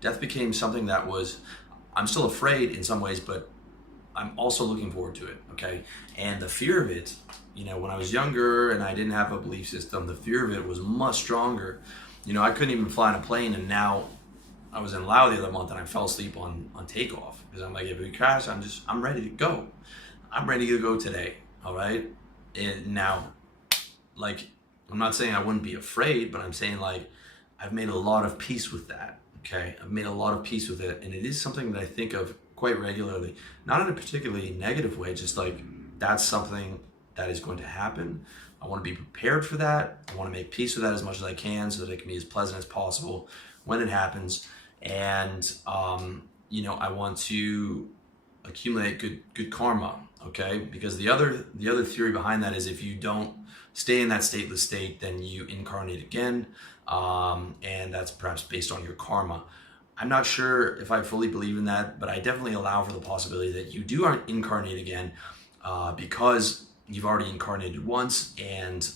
Death became something that was, I'm still afraid in some ways, but I'm also looking forward to it, okay? And the fear of it, when I was younger and I didn't have a belief system, the fear of it was much stronger. I couldn't even fly on a plane, and now I was in Laos the other month and I fell asleep on takeoff because I'm like, if we crash, I'm ready to go. I'm ready to go today, all right? And now, like, I'm not saying I wouldn't be afraid, but I'm saying like I've made a lot of peace with that. Okay, I've made a lot of peace with it, and it is something that I think of quite regularly, not in a particularly negative way, just like that's something that is going to happen. I want to be prepared for that. I want to make peace with that as much as I can so that it can be as pleasant as possible when it happens. And I want to accumulate good karma. Okay, because the other theory behind that is if you don't stay in that stateless state, then you incarnate again, and that's perhaps based on your karma. I'm not sure if I fully believe in that, but I definitely allow for the possibility that you do incarnate again, because you've already incarnated once, and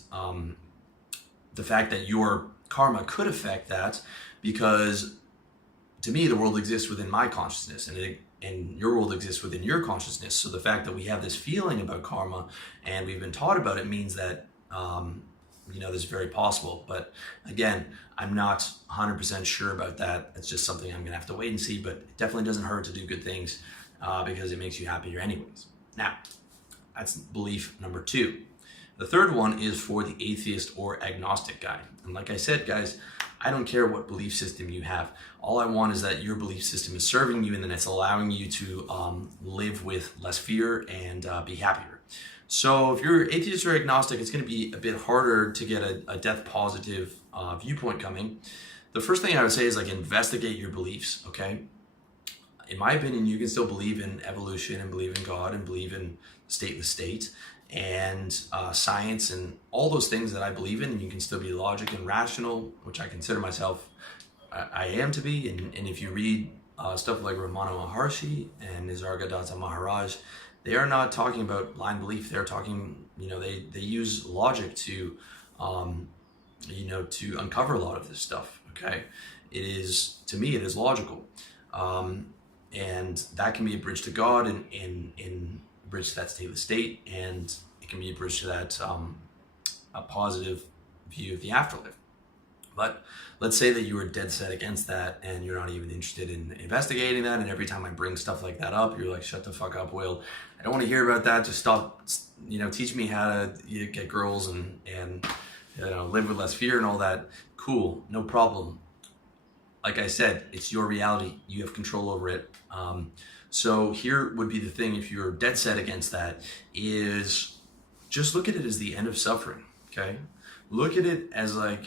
the fact that your karma could affect that, because to me the world exists within my consciousness, and your world exists within your consciousness. So the fact that we have this feeling about karma and we've been taught about it means that this is very possible. But again, I'm not 100% sure about that. It's just something I'm gonna have to wait and see, but it definitely doesn't hurt to do good things because it makes you happier anyways. Now, that's belief number 2. The third one is for the atheist or agnostic guy. And like I said, guys, I don't care what belief system you have. All I want is that your belief system is serving you and then it's allowing you to live with less fear and be happier. So if you're atheist or agnostic, it's going to be a bit harder to get a death positive viewpoint coming. The first thing I would say is like investigate your beliefs, okay? In my opinion, you can still believe in evolution and believe in God and believe in stateless state and science and all those things that I believe in, and you can still be logic and rational, which I consider myself, I am to be. And if you read stuff like Ramana Maharshi and Nisargadatta Maharaj, they are not talking about blind belief. They're talking, they use logic to, to uncover a lot of this stuff, okay? To me, it is logical. And that can be a bridge to God and bridge to that stateless state, and it can be a bridge to that a positive view of the afterlife. But let's say that you were dead set against that and you're not even interested in investigating that, and every time I bring stuff like that up, you're like, shut the fuck up, Will. I don't want to hear about that. Just stop, teach me how to get girls and live with less fear and all that. Cool, no problem. Like I said, it's your reality. You have control over it. So here would be the thing, if you're dead set against that, is just look at it as the end of suffering, okay? Look at it as like,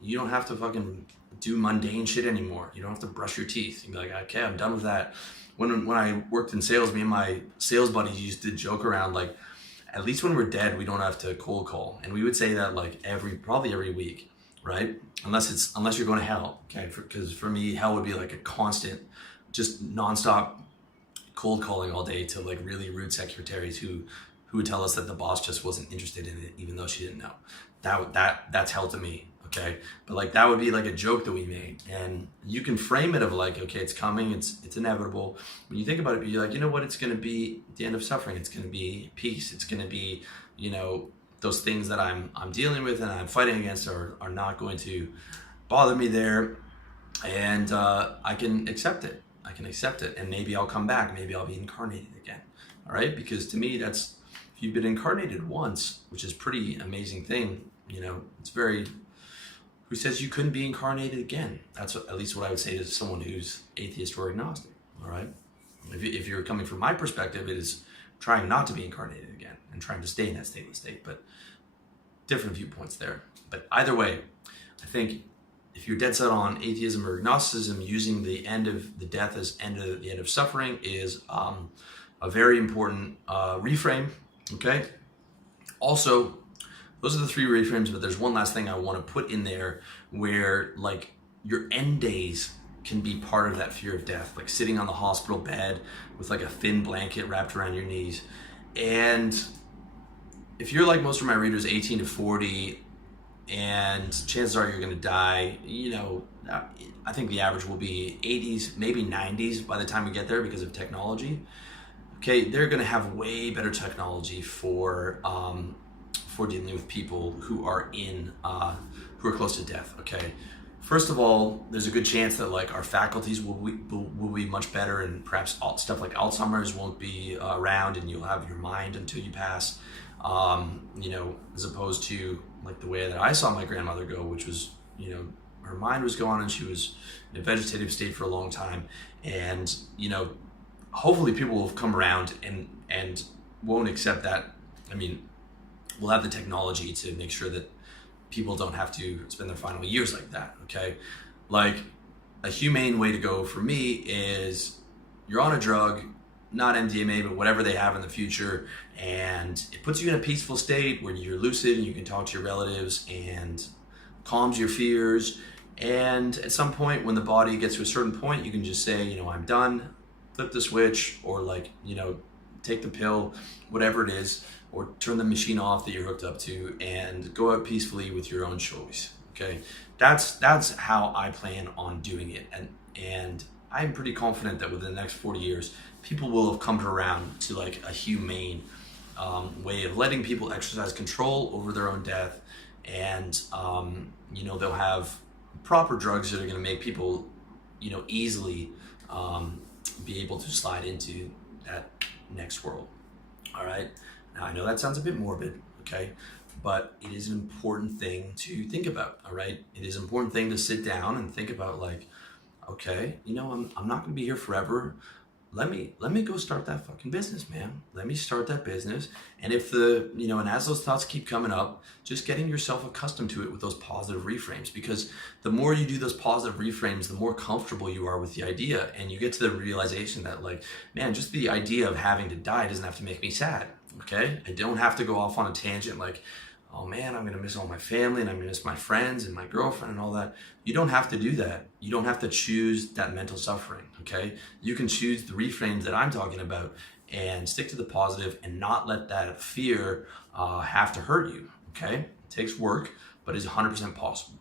you don't have to fucking do mundane shit anymore. You don't have to brush your teeth. You'd be like, okay, I'm done with that. When I worked in sales, me and my sales buddies used to joke around like, at least when we're dead, we don't have to cold call. And we would say that like probably every week, right? Unless you're going to hell, okay? Because for me, hell would be like a constant, just nonstop cold calling all day to like really rude secretaries who would tell us that the boss just wasn't interested in it, even though she didn't know. That's hell to me, okay? But like that would be like a joke that we made, and you can frame it of like, okay, it's coming, it's inevitable. When you think about it, you're like, you know what? It's going to be the end of suffering. It's going to be peace. It's going to be, those things that I'm dealing with and I'm fighting against are not going to bother me there, and I can accept it. And maybe I'll come back. Maybe I'll be incarnated again. All right, because to me, if you've been incarnated once, which is pretty amazing thing. It's very. Who says you couldn't be incarnated again? That's at least what I would say to someone who's atheist or agnostic. All right, if you're coming from my perspective, it is trying not to be incarnated again and trying to stay in that stateless state, but different viewpoints there. But either way, I think if you're dead set on atheism or agnosticism, using the end of the death as the end of suffering is a very important reframe, okay? Also, those are the 3 reframes, but there's one last thing I want to put in there where like your end days can be part of that fear of death, like sitting on the hospital bed with like a thin blanket wrapped around your knees. And if you're like most of my readers, 18 to 40, and chances are you're going to die. I think the average will be 80s, maybe 90s by the time we get there because of technology. Okay, they're going to have way better technology for dealing with people who are who are close to death. Okay, first of all, there's a good chance that like our faculties will be much better, and perhaps stuff like Alzheimer's won't be around, and you'll have your mind until you pass. As opposed to like the way that I saw my grandmother go, which was, her mind was gone and she was in a vegetative state for a long time. And, hopefully people will come around and won't accept that. I mean, we'll have the technology to make sure that people don't have to spend their final years like that. Okay. Like a humane way to go for me is you're on a drug, not MDMA, but whatever they have in the future, and it puts you in a peaceful state where you're lucid and you can talk to your relatives and calms your fears. And at some point when the body gets to a certain point, you can just say, I'm done, flip the switch, or take the pill, whatever it is, or turn the machine off that you're hooked up to and go out peacefully with your own choice. Okay, that's how I plan on doing it, and I'm pretty confident that within the next 40 years, people will have come around to like a humane way of letting people exercise control over their own death, and they'll have proper drugs that are going to make people, easily be able to slide into that next world. All right. Now I know that sounds a bit morbid, okay, but it is an important thing to think about. All right. It is an important thing to sit down and think about, like, okay, I'm not going to be here forever. Let me go start that fucking business, man. Let me start that business. And if and as those thoughts keep coming up, just getting yourself accustomed to it with those positive reframes, because the more you do those positive reframes, the more comfortable you are with the idea. And you get to the realization that, like, man, just the idea of having to die doesn't have to make me sad. Okay. I don't have to go off on a tangent like, oh man, I'm going to miss all my family and I'm going to miss my friends and my girlfriend and all that. You don't have to do that. You don't have to choose that mental suffering, okay? You can choose the reframes that I'm talking about and stick to the positive and not let that fear have to hurt you, okay? It takes work, but it's 100% possible.